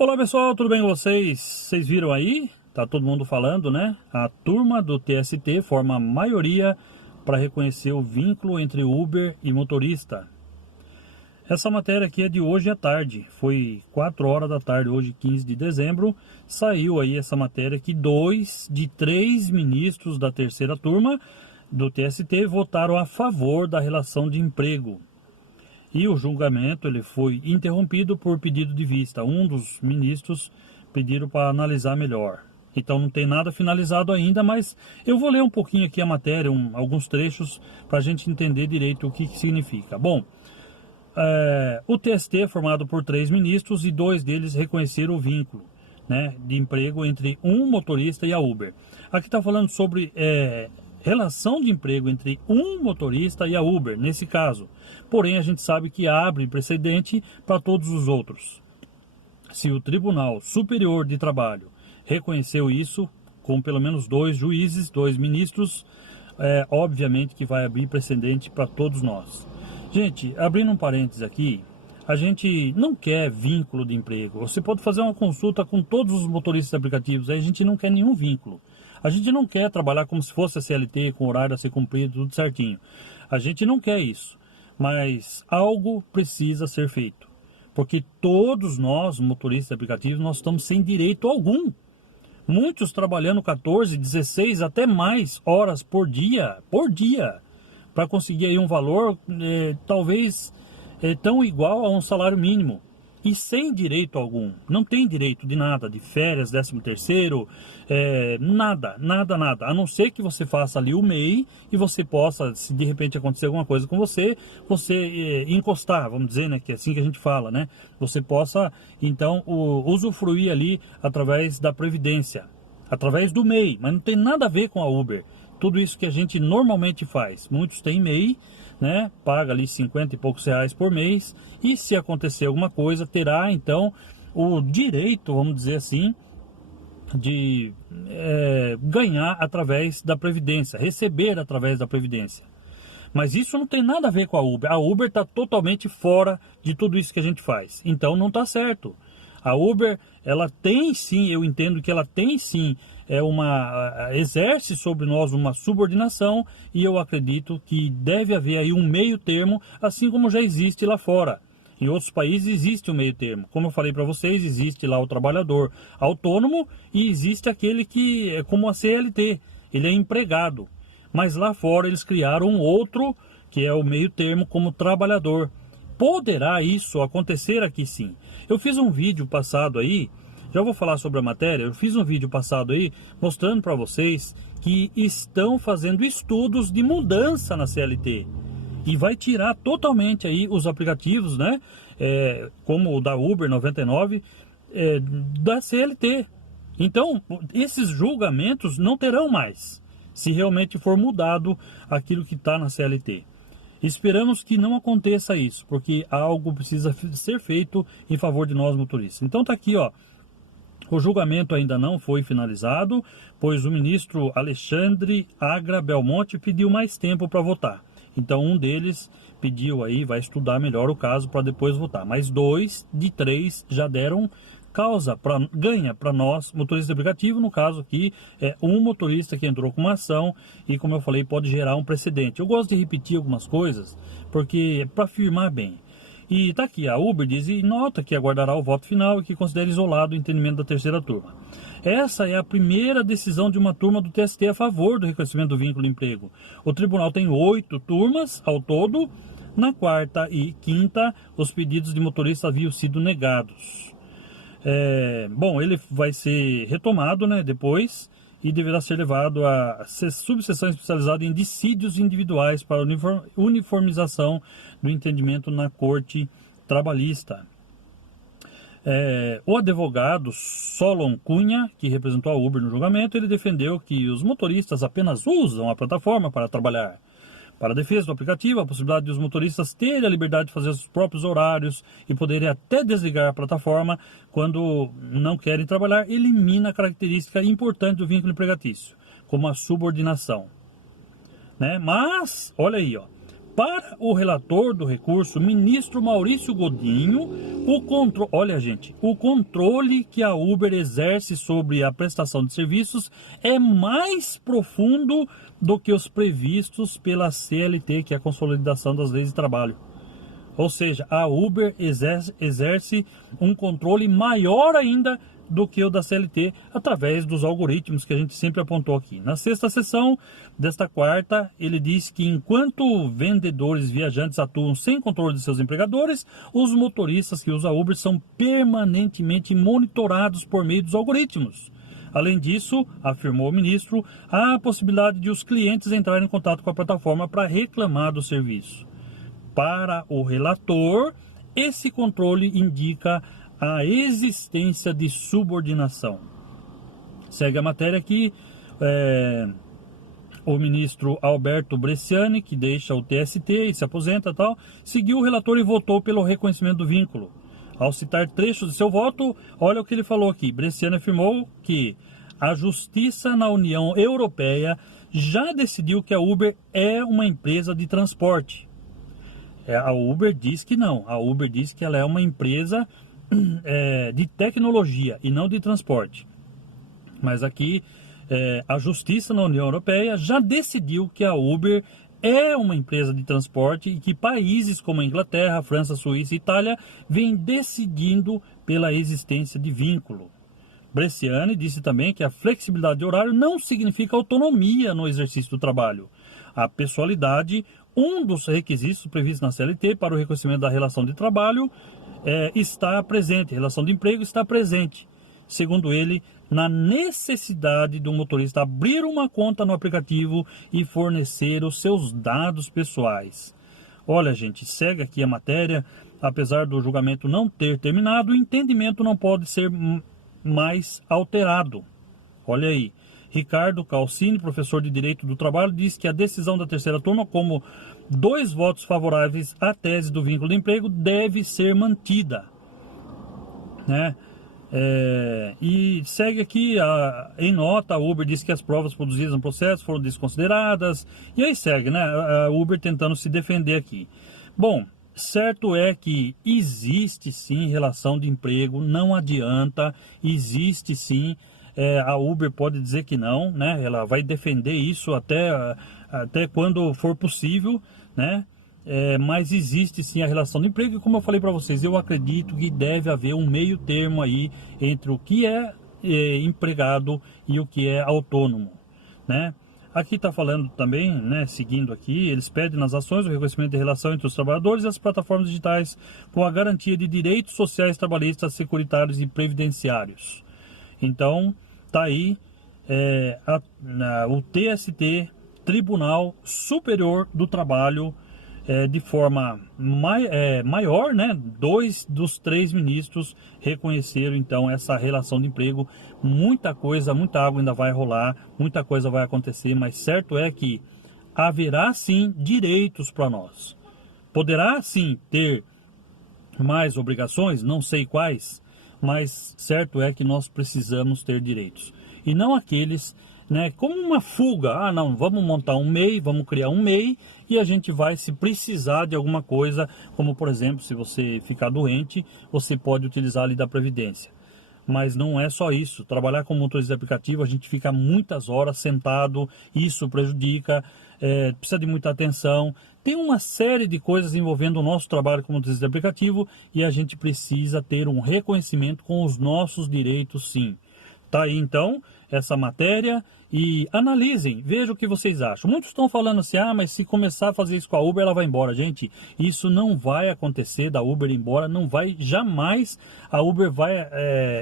Olá pessoal, tudo bem com vocês? Vocês viram aí? Tá todo mundo falando, né? A turma do TST forma a maioria para reconhecer o vínculo entre Uber e motorista. Essa matéria aqui é de hoje à tarde, foi 4 horas da tarde, hoje 15 de dezembro, saiu aí essa matéria que 2 de 3 ministros da terceira turma do TST votaram a favor da relação de emprego. E o julgamento ele foi interrompido por pedido de vista. Um dos ministros pediram para analisar melhor. Então não tem nada finalizado ainda, mas eu vou ler um pouquinho aqui a matéria, alguns trechos, para a gente entender direito o que significa. Bom, o TST é formado por 3 ministros e 2 deles reconheceram o vínculo, né, de emprego entre um motorista e a Uber. Aqui está falando sobre relação de emprego entre um motorista e a Uber, nesse caso. Porém, a gente sabe que abre precedente para todos os outros. Se o Tribunal Superior de Trabalho reconheceu isso, com pelo menos 2 juízes, 2 ministros, obviamente que vai abrir precedente para todos nós. Gente, abrindo um parênteses aqui, a gente não quer vínculo de emprego. Você pode fazer uma consulta com todos os motoristas de aplicativos, aí a gente não quer nenhum vínculo. A gente não quer trabalhar como se fosse a CLT, com horário a ser cumprido, tudo certinho. A gente não quer isso, mas algo precisa ser feito. Porque todos nós, motoristas de aplicativos, nós estamos sem direito algum. Muitos trabalhando 14, 16, até mais horas por dia, para conseguir aí um valor talvez tão igual a um salário mínimo. E sem direito algum, não tem direito de nada, de férias, 13º, nada, a não ser que você faça ali o MEI e você possa, se de repente acontecer alguma coisa com você encostar, vamos dizer, né, que é assim que a gente fala, né, você possa, então, usufruir ali através da Previdência, através do MEI, mas não tem nada a ver com a Uber. Tudo isso que a gente normalmente faz, muitos têm MEI, né, paga ali 50 e poucos reais por mês, e se acontecer alguma coisa, terá então o direito, vamos dizer assim, de ganhar através da Previdência, receber através da Previdência. Mas isso não tem nada a ver com a Uber. A Uber está totalmente fora de tudo isso que a gente faz, então não está certo. A Uber, ela tem sim, eu entendo que ela tem sim, exerce sobre nós uma subordinação, e eu acredito que deve haver aí um meio termo, assim como já existe lá fora. Em outros países existe um meio termo. Como eu falei para vocês, existe lá o trabalhador autônomo e existe aquele que é como a CLT, ele é empregado. Mas lá fora eles criaram um outro, que é o meio termo como trabalhador. Poderá isso acontecer aqui sim. Eu fiz um vídeo passado aí, já vou falar sobre a matéria, eu fiz um vídeo passado aí mostrando para vocês que estão fazendo estudos de mudança na CLT. E vai tirar totalmente aí os aplicativos, né, como o da Uber 99, da CLT. Então, esses julgamentos não terão mais, se realmente for mudado aquilo que está na CLT. Esperamos que não aconteça isso, porque algo precisa ser feito em favor de nós motoristas. Então tá aqui, ó. O julgamento ainda não foi finalizado, pois o ministro Alexandre Agra Belmonte pediu mais tempo para votar. Então um deles pediu aí, vai estudar melhor o caso para depois votar. Mas 2 de 3 já deram causa, ganha para nós, motoristas de aplicativo. No caso aqui, é um motorista que entrou com uma ação e, como eu falei, pode gerar um precedente. Eu gosto de repetir algumas coisas, porque para afirmar bem. E tá aqui, a Uber diz e nota que aguardará o voto final e que considera isolado o entendimento da terceira turma. Essa é a primeira decisão de uma turma do TST a favor do reconhecimento do vínculo de emprego. O tribunal tem 8 turmas ao todo. Na quarta e quinta, os pedidos de motorista haviam sido negados. Bom, ele vai ser retomado, né, depois, e deverá ser levado a subseção especializada em dissídios individuais para uniformização do entendimento na Corte Trabalhista. O advogado Solon Cunha, que representou a Uber no julgamento, ele defendeu que os motoristas apenas usam a plataforma para trabalhar. Para a defesa do aplicativo, a possibilidade de os motoristas terem a liberdade de fazer os próprios horários e poderem até desligar a plataforma quando não querem trabalhar, elimina a característica importante do vínculo empregatício, como a subordinação. Né? Mas, olha aí, ó, Para o relator do recurso, ministro Maurício Godinho, olha gente, o controle que a Uber exerce sobre a prestação de serviços é mais profundo do que os previstos pela CLT, que é a Consolidação das Leis de Trabalho. Ou seja, a Uber exerce um controle maior ainda do que o da CLT, através dos algoritmos que a gente sempre apontou aqui. Na sexta sessão desta quarta, ele diz que enquanto vendedores viajantes atuam sem controle de seus empregadores, os motoristas que usam a Uber são permanentemente monitorados por meio dos algoritmos. Além disso, afirmou o ministro, há a possibilidade de os clientes entrarem em contato com a plataforma para reclamar do serviço. Para o relator, esse controle indica a existência de subordinação. Segue a matéria aqui, o ministro Alberto Bresciani, que deixa o TST e se aposenta tal, seguiu o relator e votou pelo reconhecimento do vínculo. Ao citar trechos de seu voto, olha o que ele falou aqui. Bresciani afirmou que a Justiça na União Europeia já decidiu que a Uber é uma empresa de transporte. A Uber diz que não. A Uber diz que ela é uma empresa de tecnologia e não de transporte. Mas aqui a Justiça na União Europeia já decidiu que a Uber é uma empresa de transporte e que países como a Inglaterra, França, Suíça e Itália vêm decidindo pela existência de vínculo. Bresciani disse também que a flexibilidade de horário não significa autonomia no exercício do trabalho. A pessoalidade, um dos requisitos previstos na CLT para o reconhecimento da relação de trabalho, está presente, a relação de emprego está presente, segundo ele, na necessidade do motorista abrir uma conta no aplicativo e fornecer os seus dados pessoais. Olha, gente, segue aqui a matéria, apesar do julgamento não ter terminado, o entendimento não pode ser mais alterado. Olha aí, Ricardo Calcini, professor de Direito do Trabalho, diz que a decisão da terceira turma, como 2 votos favoráveis à tese do vínculo de emprego, deve ser mantida, né? E segue aqui, em nota, a Uber diz que as provas produzidas no processo foram desconsideradas, e aí segue, né? A Uber tentando se defender aqui. Bom, certo é que existe sim relação de emprego, não adianta, existe sim. A Uber pode dizer que não, né? Ela vai defender isso até quando for possível, né? Mas existe sim a relação de emprego e, como eu falei para vocês, eu acredito que deve haver um meio termo aí entre o que é empregado e o que é autônomo, né? Aqui está falando também, né, seguindo aqui, eles pedem nas ações o reconhecimento de relação entre os trabalhadores e as plataformas digitais com a garantia de direitos sociais, trabalhistas, securitários e previdenciários. Então, está aí o TST, Tribunal Superior do Trabalho, de forma maior, né? 2 dos 3 ministros reconheceram então essa relação de emprego. Muita coisa, muita água ainda vai rolar, muita coisa vai acontecer, mas certo é que haverá sim direitos para nós. Poderá sim ter mais obrigações, não sei quais, mas certo é que nós precisamos ter direitos. E não aqueles, né, como uma fuga. Não, vamos montar um MEI, vamos criar um MEI e a gente vai, se precisar de alguma coisa, como por exemplo, se você ficar doente, você pode utilizar ali da Previdência. Mas não é só isso. Trabalhar como motorista de aplicativo, a gente fica muitas horas sentado, isso prejudica, precisa de muita atenção. Tem uma série de coisas envolvendo o nosso trabalho como motorista de aplicativo e a gente precisa ter um reconhecimento com os nossos direitos, sim. Tá aí então essa matéria e analisem, vejam o que vocês acham. Muitos estão falando assim, mas se começar a fazer isso com a Uber, ela vai embora. Gente, isso não vai acontecer da Uber ir embora, não vai jamais. A Uber vai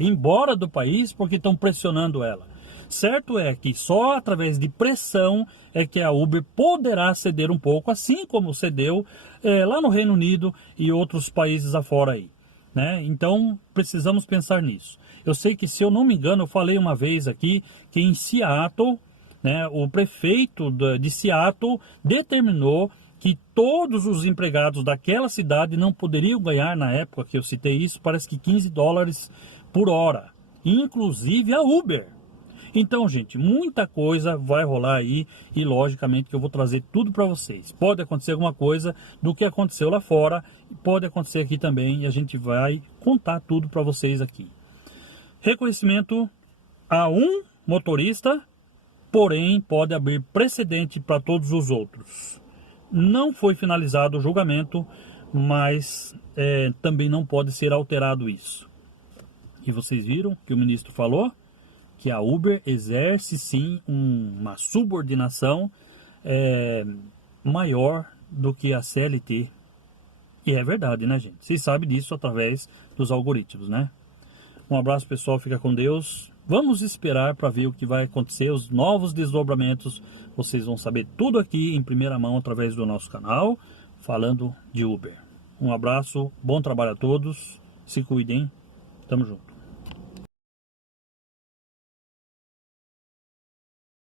embora do país porque estão pressionando ela. Certo é que só através de pressão é que a Uber poderá ceder um pouco, assim como cedeu lá no Reino Unido e outros países afora aí, né? Então precisamos pensar nisso. Eu sei que, se eu não me engano, eu falei uma vez aqui que em Seattle, né, o prefeito de Seattle determinou que todos os empregados daquela cidade não poderiam ganhar, na época que eu citei isso, parece que $15 por hora, inclusive a Uber. Então, gente, muita coisa vai rolar aí e logicamente que eu vou trazer tudo para vocês. Pode acontecer alguma coisa do que aconteceu lá fora, pode acontecer aqui também e a gente vai contar tudo para vocês aqui. Reconhecimento a um motorista, porém pode abrir precedente para todos os outros. Não foi finalizado o julgamento, mas também não pode ser alterado isso. E vocês viram que o ministro falou que a Uber exerce sim uma subordinação maior do que a CLT. E é verdade, né, gente? Vocês sabem disso através dos algoritmos, né? Um abraço, pessoal. Fica com Deus. Vamos esperar para ver o que vai acontecer, os novos desdobramentos. Vocês vão saber tudo aqui em primeira mão através do nosso canal, falando de Uber. Um abraço, bom trabalho a todos. Se cuidem. Tamo junto.